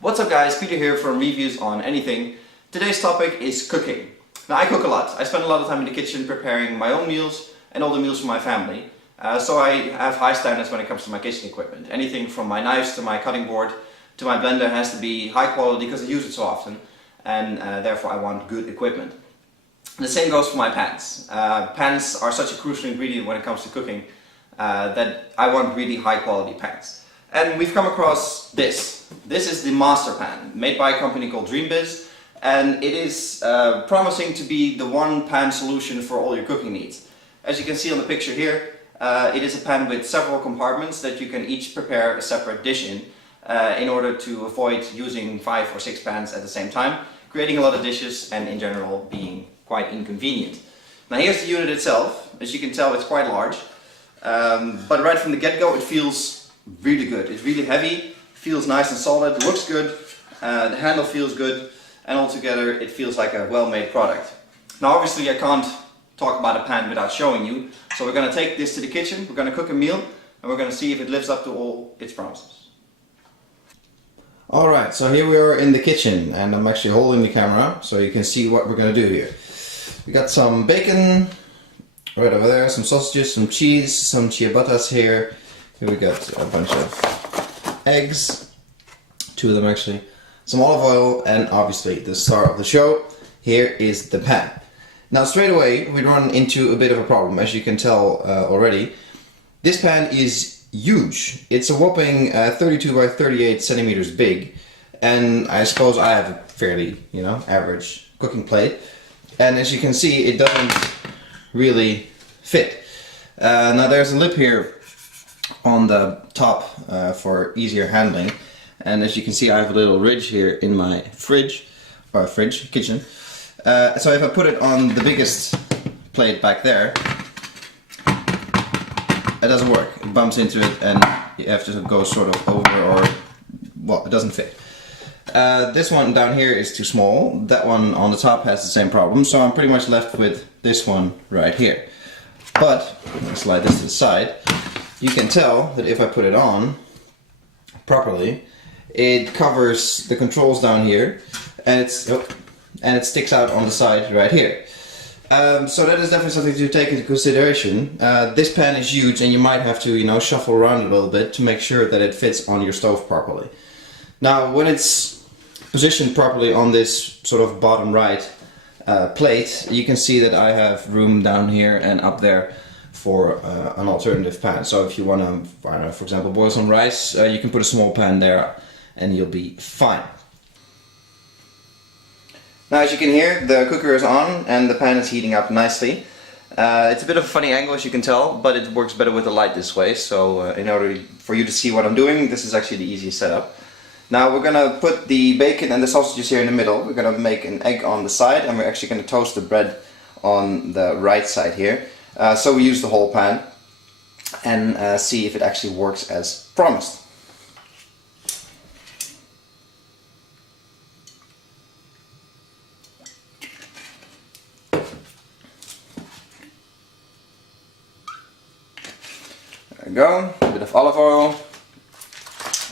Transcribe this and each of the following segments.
What's up guys, Peter here from Reviews on Anything. Today's topic is cooking. Now I cook a lot. I spend a lot of time in the kitchen preparing my own meals and all the meals for my family. So I have high standards when it comes to my kitchen equipment. Anything from my knives to my cutting board to my blender has to be high quality because I use it so often, and therefore I want good equipment. The same goes for my pans. Pans are such a crucial ingredient when it comes to cooking that I want really high quality pans. And we've come across this. This is the Master Pan, made by a company called DreamBiz, and it is promising to be the one pan solution for all your cooking needs. As you can see on the picture here, it is a pan with several compartments that you can each prepare a separate dish in order to avoid using 5 or 6 pans at the same time, creating a lot of dishes and in general being quite inconvenient. Now here's the unit itself. As you can tell, it's quite large, but right from the get-go it feels really good. It's really heavy, feels nice and solid, looks good, the handle feels good, and altogether it feels like a well-made product. Now obviously I can't talk about a pan without showing you, so we're going to take this to the kitchen, we're going to cook a meal, and we're going to see if it lives up to all its promises. Alright, so here we are in the kitchen, and I'm actually holding the camera so you can see what we're going to do here. We got some bacon right over there, some sausages, some cheese, some ciabattas here. Here we got a bunch of eggs, 2 of them actually, some olive oil, and obviously the star of the show, here is the pan. Now straight away we run into a bit of a problem, as you can tell already. This pan is huge. It's a whopping 32 by 38 centimeters big, and I suppose I have a fairly, average cooking plate. And as you can see, it doesn't really fit. Now there's a lip here on the top for easier handling, and as you can see I have a little ridge here in my kitchen. So if I put it on the biggest plate back there, it doesn't work. It bumps into it and you have to go sort of over, or well, it doesn't fit. This one down here is too small. That one on the top has the same problem, so I'm pretty much left with this one right here. But, let's slide this to the side. You can tell that if I put it on properly, it covers the controls down here, and it sticks out on the side right here. So that is definitely something to take into consideration. This pan is huge, and you might have to, shuffle around a little bit to make sure that it fits on your stove properly. Now, when it's positioned properly on this sort of bottom right plate, you can see that I have room down here and up there for an alternative pan. So if you want to, I don't know, for example, boil some rice, you can put a small pan there and you'll be fine. Now as you can hear, the cooker is on and the pan is heating up nicely. It's a bit of a funny angle, as you can tell, but it works better with the light this way. So in order for you to see what I'm doing, this is actually the easiest setup. Now we're gonna put the bacon and the sausages here in the middle. We're gonna make an egg on the side, and we're actually gonna toast the bread on the right side here. So we use the whole pan and see if it actually works as promised. There we go, a bit of olive oil.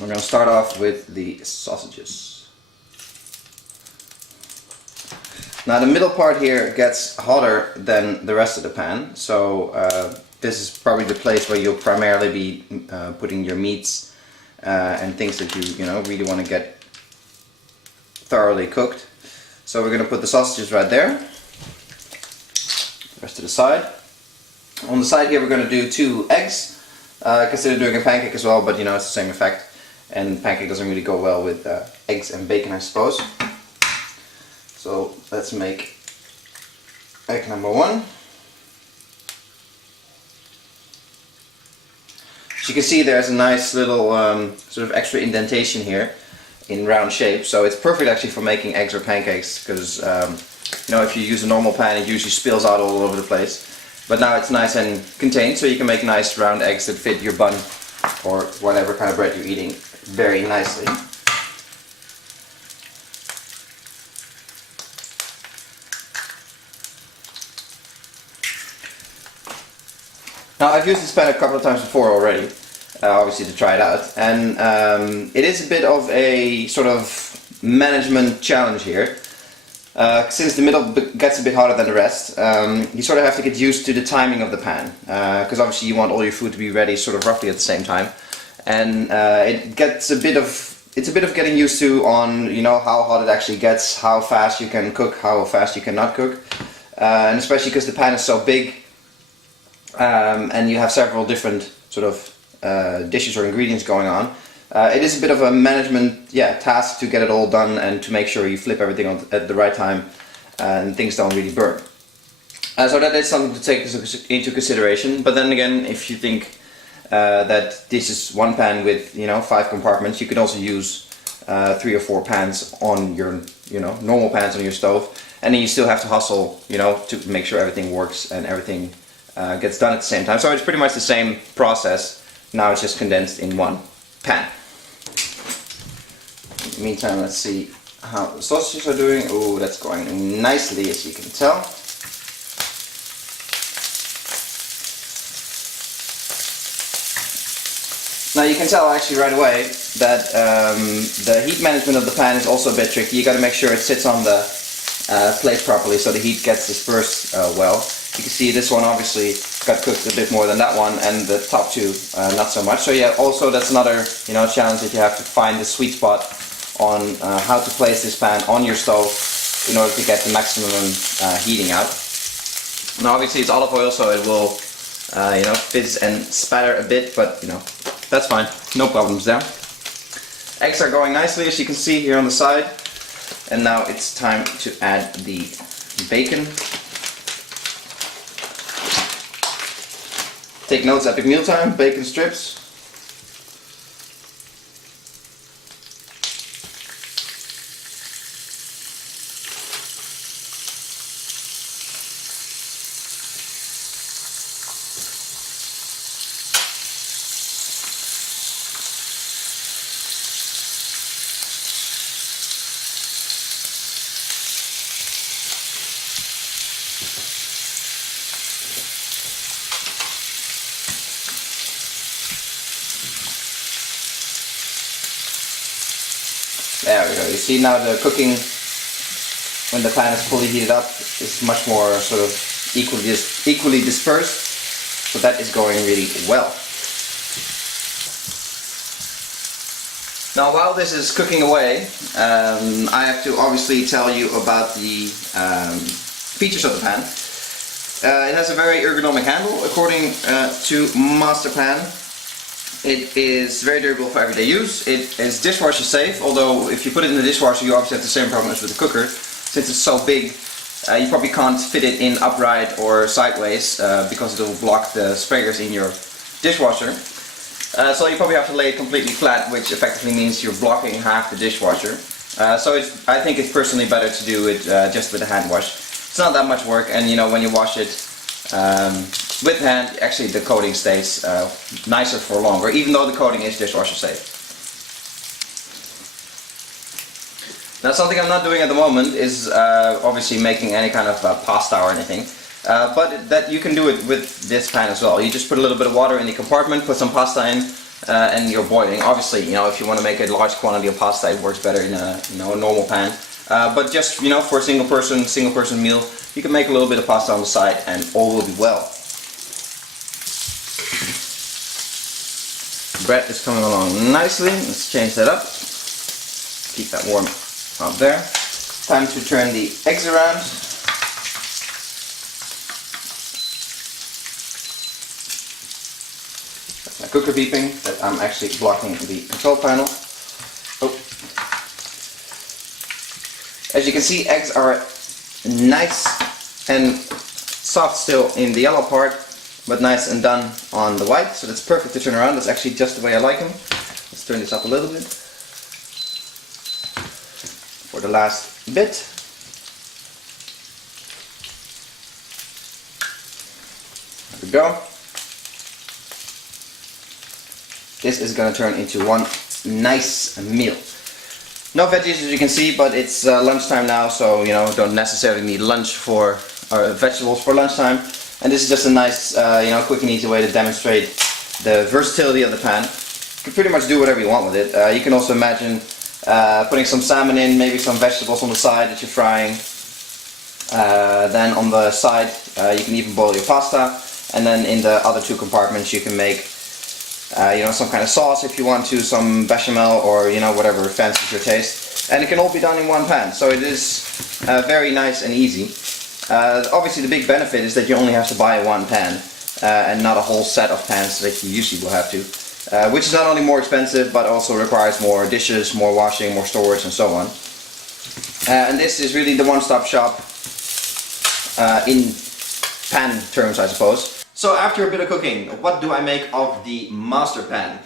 We're going to start off with the sausages. Now the middle part here gets hotter than the rest of the pan, so this is probably the place where you'll primarily be putting your meats and things that you really want to get thoroughly cooked. So we're going to put the sausages right there, the rest to the side. On the side here we're going to do 2 eggs. Consider doing a pancake as well, but it's the same effect. And pancake doesn't really go well with eggs and bacon, I suppose. So let's make egg number 1. As you can see, there's a nice little sort of extra indentation here in round shape. So it's perfect actually for making eggs or pancakes, because if you use a normal pan it usually spills out all over the place. But now it's nice and contained, so you can make nice round eggs that fit your bun or whatever kind of bread you're eating very nicely. Now I've used this pan a couple of times before already, obviously to try it out. And it is a bit of a sort of management challenge here. Since the middle gets a bit hotter than the rest, you sort of have to get used to the timing of the pan, because obviously you want all your food to be ready sort of roughly at the same time, and it gets it's a bit of getting used to on, you know, how hot it actually gets, how fast you can cook, how fast you cannot cook, and especially because the pan is so big, and you have several different sort of dishes or ingredients going on. It is a bit of a management task to get it all done and to make sure you flip everything on at the right time and things don't really burn. So that is something to take into consideration. But then again, if you think that this is one pan with, you know, 5 compartments, you can also use 3 or 4 pans on your, you know, normal pans on your stove, and then you still have to hustle, you know, to make sure everything works and everything gets done at the same time. So it's pretty much the same process. Now it's just condensed in one pan. In the meantime, let's see how the sausages are doing. Oh, that's going nicely, as you can tell. Now you can tell actually right away that the heat management of the pan is also a bit tricky. You got to make sure it sits on the plate properly so the heat gets dispersed well. You can see this one obviously got cooked a bit more than that one, and the top two not so much. So yeah, also that's another, you know, challenge, that you have to find the sweet spot on how to place this pan on your stove in order to get the maximum heating out. Now obviously it's olive oil, so it will you know, fizz and spatter a bit, but you know, that's fine, no problems there. Eggs are going nicely, as you can see here on the side, and now it's time to add the bacon. Take notes, epic mealtime, bacon strips. There we go. You see now the cooking, when the pan is fully heated up, is much more sort of equally dispersed. So that is going really well. Now while this is cooking away, I have to obviously tell you about the features of the pan. It has a very ergonomic handle, according to Masterpan. It is very durable for everyday use. It is dishwasher safe, although if you put it in the dishwasher you obviously have the same problem as with the cooker. Since it's so big, you probably can't fit it in upright or sideways because it will block the sprayers in your dishwasher. So you probably have to lay it completely flat, which effectively means you're blocking half the dishwasher. So I think it's personally better to do it just with a hand wash. It's not that much work, and you know, when you wash it with hand, actually the coating stays nicer for longer, even though the coating is dishwasher safe. Now something I'm not doing at the moment is obviously making any kind of pasta or anything, but that you can do it with this pan as well. You just put a little bit of water in the compartment, put some pasta in, and you're boiling. Obviously, you know, if you want to make a large quantity of pasta, it works better in a, you know, a normal pan. But just, you know, for a single person meal, you can make a little bit of pasta on the side and all will be well. Bread is coming along nicely. Let's change that up. Keep that warm up there. Time to turn the eggs around. That's my cooker beeping that I'm actually blocking the control panel. Oh. As you can see, eggs are nice and soft still in the yellow part, but nice and done on the white, so that's perfect to turn around. That's actually just the way I like them. Let's turn this up a little bit for the last bit. There we go. This is going to turn into one nice meal. No veggies, as you can see, but it's lunchtime now, so you know, don't necessarily need lunch for vegetables for lunchtime. And this is just a nice, you know, quick and easy way to demonstrate the versatility of the pan. You can pretty much do whatever you want with it. You can also imagine putting some salmon in, maybe some vegetables on the side that you're frying. Then on the side you can even boil your pasta, and then in the other two compartments you can make some kind of sauce if you want to, some bechamel or whatever fancies your taste. And it can all be done in one pan, so it is very nice and easy. Obviously the big benefit is that you only have to buy one pan and not a whole set of pans that you usually will have to, which is not only more expensive but also requires more dishes, more washing, more storage and so on. And this is really the one-stop shop in pan terms, I suppose. So after a bit of cooking, what do I make of the master pan?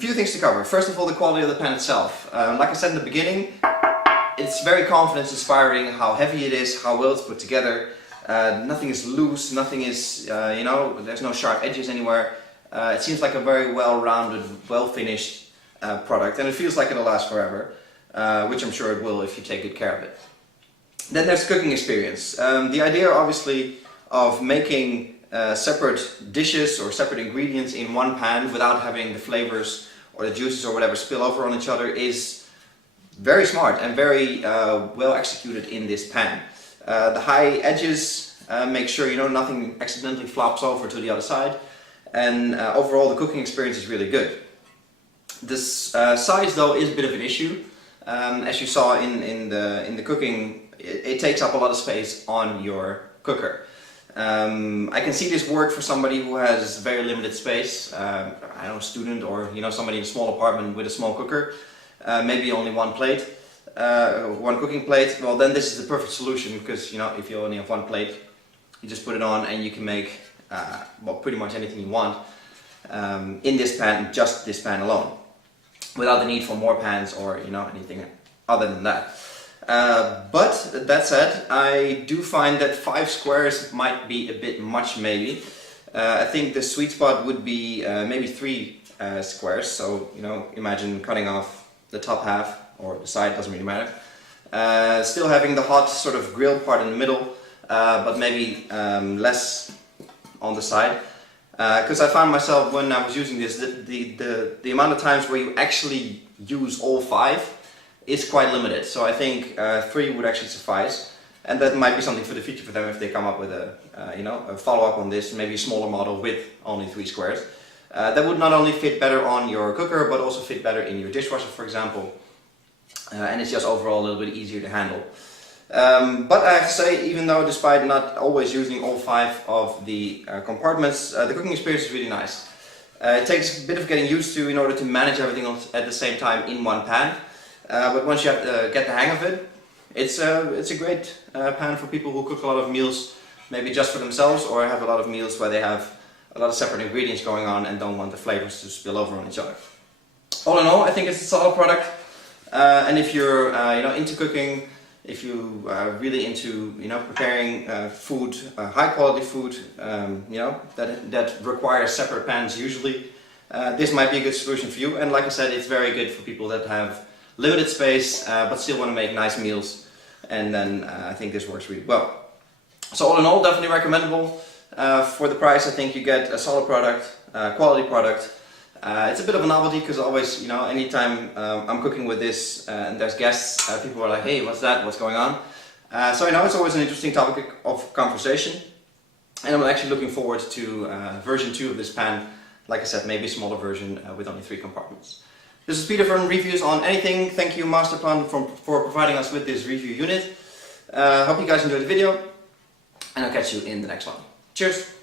Few things to cover. First of all, the quality of the pan itself. Like I said in the beginning, it's very confidence inspiring how heavy it is, how well it's put together. Nothing is loose, nothing is, there's no sharp edges anywhere. It seems like a very well-rounded, well-finished product, and it feels like it'll last forever, which I'm sure it will if you take good care of it. Then there's cooking experience. The idea, obviously, of making separate dishes or separate ingredients in one pan without having the flavors or the juices or whatever spill over on each other is very smart and very well executed in this pan. The high edges make sure nothing accidentally flops over to the other side, and overall the cooking experience is really good. This size though is a bit of an issue. As you saw in the cooking, it takes up a lot of space on your cooker. I can see this work for somebody who has very limited space, I don't know, a student or somebody in a small apartment with a small cooker, maybe only one plate, one cooking plate. Well, then this is the perfect solution, because if you only have one plate, you just put it on and you can make pretty much anything you want in this pan, just this pan alone, without the need for more pans or anything other than that. But that said, I do find that 5 squares might be a bit much, maybe. I think the sweet spot would be maybe 3 squares, so imagine cutting off the top half, or the side, doesn't really matter. Still having the hot sort of grill part in the middle, but maybe less on the side. Because I found myself, when I was using this, the amount of times where you actually use all 5 is quite limited. So I think 3 would actually suffice, and that might be something for the future for them if they come up with a follow-up on this, maybe a smaller model with only 3 squares. That would not only fit better on your cooker, but also fit better in your dishwasher, for example. And it's just overall a little bit easier to handle. But I have to say, even though despite not always using all 5 of the compartments, the cooking experience is really nice. It takes a bit of getting used to in order to manage everything at the same time in one pan. But once you get the hang of it, it's a great pan for people who cook a lot of meals, maybe just for themselves, or have a lot of meals where they have a lot of separate ingredients going on and don't want the flavors to spill over on each other. All in all, I think it's a solid product. And if you're into cooking, if you are really into preparing food, high quality food, that requires separate pans usually, this might be a good solution for you. And like I said, it's very good for people that have limited space but still want to make nice meals, and then I think this works really well. So all in all, definitely recommendable. For the price, I think you get a solid product, quality product. It's a bit of a novelty, because always, anytime I'm cooking with this and there's guests, people are like, hey, what's that, what's going on? So it's always an interesting topic of conversation, and I'm actually looking forward to version 2 of this pan. Like I said, maybe a smaller version with only 3 compartments. This is Peter from Reviews on Anything. Thank you, Masterplan, for providing us with this review unit. Hope you guys enjoyed the video, and I'll catch you in the next one. Cheers!